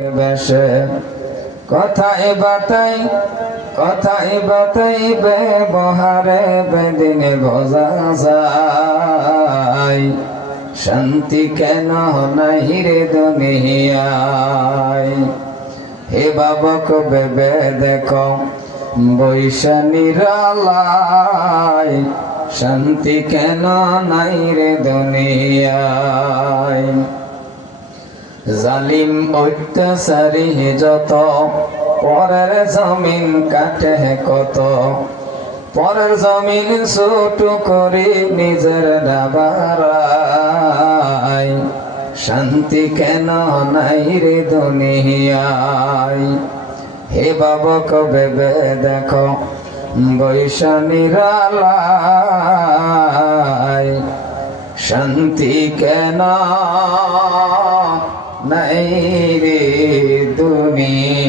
বেশে কথায় বাতাই ব্যবহারে বেদিন বোঝা যায়। শান্তি কেন নাই রে দুনিয়ায়। হে বাবক বেবে দেখো বৈশা নিরালায়। শান্তি কেন নাই রে দুনিয়ায়। জালিম অত্যাচারী যত পরের জমিন কাটে কত। পরের জমিন ছোট করে নিজের ডাবারায়। শান্তি কেন নাই রে দুনিয়ায়। হে বাবক বেবে দেখো বৈশা নিরালায়। শান্তি কেন নাই রে দুনিয়া।